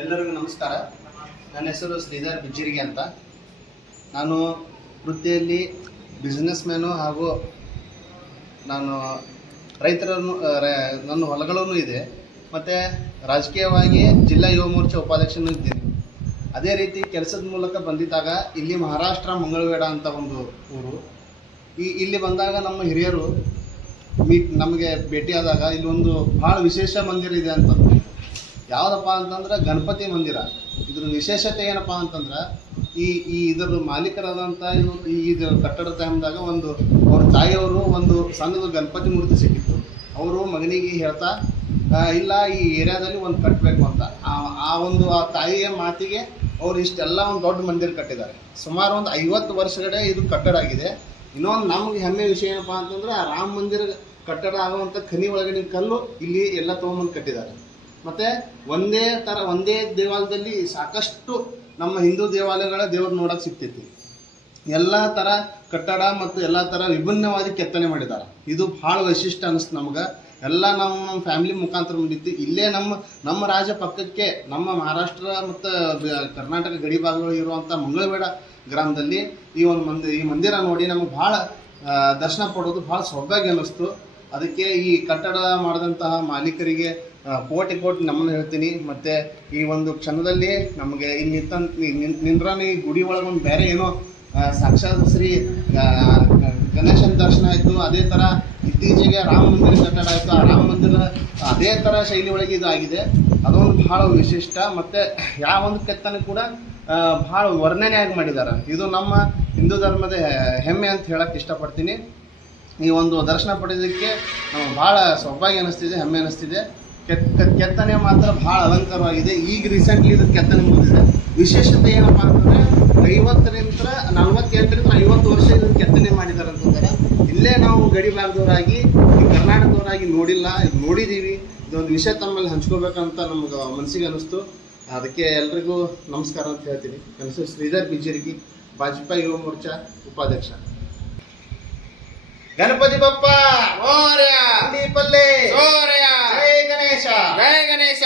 ಎಲ್ಲರಿಗೂ ನಮಸ್ಕಾರ. ನನ್ನ ಹೆಸರು ಶ್ರೀಧರ್ ಬಿಜ್ಜಿರಿಗೆ ಅಂತ. ನಾನು ವೃತ್ತಿಯಲ್ಲಿ ಬಿಸ್ನೆಸ್ ಮ್ಯಾನು ಹಾಗೂ ನಾನು ರೈತರನ್ನು ನನ್ನ ಹೊಲಗಳೂ ಇದೆ. ಮತ್ತು ರಾಜಕೀಯವಾಗಿ ಜಿಲ್ಲಾ ಯುವ ಮೋರ್ಚಾ ಉಪಾಧ್ಯಕ್ಷನೂ ಇದ್ದೀನಿ. ಅದೇ ರೀತಿ ಕೆಲಸದ ಮೂಲಕ ಬಂದಿದ್ದಾಗ ಇಲ್ಲಿ ಮಹಾರಾಷ್ಟ್ರ ಮಂಗಳವೇಡ ಅಂತ ಒಂದು ಊರು. ಇಲ್ಲಿ ಬಂದಾಗ ನಮ್ಮ ಹಿರಿಯರು ನಮಗೆ ಭೇಟಿಯಾದಾಗ ಇಲ್ಲೊಂದು ಭಾಳ ವಿಶೇಷ ಮಂದಿರ ಇದೆ ಅಂತ. ಯಾವುದಪ್ಪ ಅಂತಂದ್ರೆ ಗಣಪತಿ ಮಂದಿರ. ಇದ್ರ ವಿಶೇಷತೆ ಏನಪ್ಪ ಅಂತಂದ್ರೆ ಇದರ ಮಾಲೀಕರಾದಂಥ ಇದು ಕಟ್ಟಡದ ಟೈಮ್ದಾಗ ಅವ್ರ ತಾಯಿಯವರು ಒಂದು ಸಣ್ಣದು ಗಣಪತಿ ಮೂರ್ತಿ ಸಿಕ್ಕಿತ್ತು. ಅವರು ಮಗನಿಗೆ ಹೇಳ್ತಾ ಇಲ್ಲ ಈ ಏರಿಯಾದಲ್ಲಿ ಒಂದು ಕಟ್ಟಬೇಕು ಅಂತ. ಆ ತಾಯಿಯ ಮಾತಿಗೆ ಅವರು ಇಷ್ಟೆಲ್ಲ ಒಂದು ದೊಡ್ಡ ಮಂದಿರ ಕಟ್ಟಿದ್ದಾರೆ. ಸುಮಾರು ಒಂದು 50 ವರ್ಷಗಳೇ ಇದು ಕಟ್ಟಡ ಆಗಿದೆ. ಇನ್ನೊಂದು ನಮಗೆ ಹೆಮ್ಮೆ ವಿಷಯ ಏನಪ್ಪ ಅಂತಂದ್ರೆ ಆ ರಾಮ ಮಂದಿರ ಕಟ್ಟಡ ಆಗುವಂಥ ಖನಿ ಒಳಗಡೆ ಕಲ್ಲು ಇಲ್ಲಿ ಎಲ್ಲ ತೊಗೊಂಬಂದು ಕಟ್ಟಿದ್ದಾರೆ. ಮತ್ತು ಒಂದೇ ದೇವಾಲಯದಲ್ಲಿ ಸಾಕಷ್ಟು ನಮ್ಮ ಹಿಂದೂ ದೇವಾಲಯಗಳ ದೇವ್ರು ನೋಡೋಕೆ ಸಿಗ್ತೈತಿ. ಎಲ್ಲ ಥರ ಕಟ್ಟಡ ಮತ್ತು ಎಲ್ಲ ಥರ ವಿಭಿನ್ನವಾದ ಕೆತ್ತನೆ ಮಾಡಿದ್ದಾರೆ. ಇದು ಭಾಳ ವೈಶಿಷ್ಟ್ಯ ಅನ್ನಿಸ್ತು ನಮ್ಗೆ. ಎಲ್ಲ ನಮ್ಮ ಫ್ಯಾಮಿಲಿ ಮುಖಾಂತರ ಬಂದಿತ್ತು. ಇಲ್ಲೇ ನಮ್ಮ ರಾಜ್ಯ ಪಕ್ಕಕ್ಕೆ ನಮ್ಮ ಮಹಾರಾಷ್ಟ್ರ ಮತ್ತು ಕರ್ನಾಟಕ ಗಡಿ ಭಾಗಗಳು ಇರುವಂಥ ಮಂಗಳವೇಡ ಗ್ರಾಮದಲ್ಲಿ ಈ ಮಂದಿರ ನೋಡಿ ನಮಗೆ ಭಾಳ ದರ್ಶನ ಪಡೋದು ಭಾಳ ಸೌಭಾಗ್ಯ ಅನ್ನಿಸ್ತು. ಅದಕ್ಕೆ ಈ ಕಟ್ಟಡ ಮಾಡಿದಂತಹ ಮಾಲೀಕರಿಗೆ ಕೋಟಿ ನಮ್ಮನ್ನು ಹೇಳ್ತೀನಿ. ಮತ್ತು ಈ ಒಂದು ಕ್ಷಣದಲ್ಲಿ ನಮಗೆ ಇಲ್ಲಿ ನಿಂದ್ರಾನೆ ಈ ಗುಡಿ ಒಳಗೊಂದು ಬೇರೆ ಏನೋ ಸಾಕ್ಷಾತ್ ಶ್ರೀ ಗಣೇಶನ ದರ್ಶನ ಆಯಿತು. ಅದೇ ಥರ ಇತ್ತೀಚೆಗೆ ರಾಮ ಮಂದಿರ ಕಟ್ಟಡ ಆಯಿತು. ಆ ರಾಮ ಮಂದಿರ ಅದೇ ಥರ ಶೈಲಿ ಒಳಗೆ ಇದು ಆಗಿದೆ. ಅದೊಂದು ಭಾಳ ವಿಶಿಷ್ಟ. ಮತ್ತು ಯಾವ ಒಂದು ಕೆತ್ತನೆ ಕೂಡ ಭಾಳ ವರ್ಣನೆಯಾಗಿ ಮಾಡಿದ್ದಾರೆ. ಇದು ನಮ್ಮ ಹಿಂದೂ ಧರ್ಮದ ಹೆಮ್ಮೆ ಅಂತ ಹೇಳಕ್ಕೆ ಇಷ್ಟಪಡ್ತೀನಿ. ಈ ಒಂದು ದರ್ಶನ ಪಡೆಯೋದಕ್ಕೆ ನಮಗೆ ಭಾಳ ಸೌಭಾಗ್ಯ ಅನ್ನಿಸ್ತಿದೆ, ಹೆಮ್ಮೆ ಅನ್ನಿಸ್ತಿದೆ. ಕೆತ್ತನೆ ಮಾತ್ರ ಭಾಳ ಅಲಂಕಾರವಾಗಿದೆ. ಈಗ ರೀಸೆಂಟ್ಲಿ ಇದು ಕೆತ್ತನೆ ಮುಗಿದಿದೆ. ವಿಶೇಷತೆ ಏನಪ್ಪ ಅಂತಂದರೆ 48ರಿಂದ 50 ವರ್ಷ ಇದನ್ನು ಕೆತ್ತನೆ ಮಾಡಿದ್ದಾರೆ ಅಂತಂದರೆ ಇಲ್ಲೇ ನಾವು ಗಡಿ ಭಾಗದವರಾಗಿ ಕರ್ನಾಟಕದವರಾಗಿ ನೋಡಿದ್ದೀವಿ. ಇದೊಂದು ವಿಷಯ ತಮ್ಮಲ್ಲಿ ಹಂಚ್ಕೋಬೇಕಂತ ನಮ್ಗೆ ಮನಸ್ಸಿಗೆ ಅನ್ನಿಸ್ತು. ಅದಕ್ಕೆ ಎಲ್ರಿಗೂ ನಮಸ್ಕಾರ ಅಂತ ಹೇಳ್ತೀನಿ. ನನ್ನ ಹೆಸರು ಶ್ರೀಧರ್ ಬಿಜ್ಜಿರಿಗೆ, ಭಾಜಪಾ ಯುವ ಮೋರ್ಚಾ ಉಪಾಧ್ಯಕ್ಷ. ಗಣಪತಿ ಬಪ್ಪ ಮೋರ್ಯ, ಪಲ್ಲೆ, ಜೈ ಗಣೇಶ.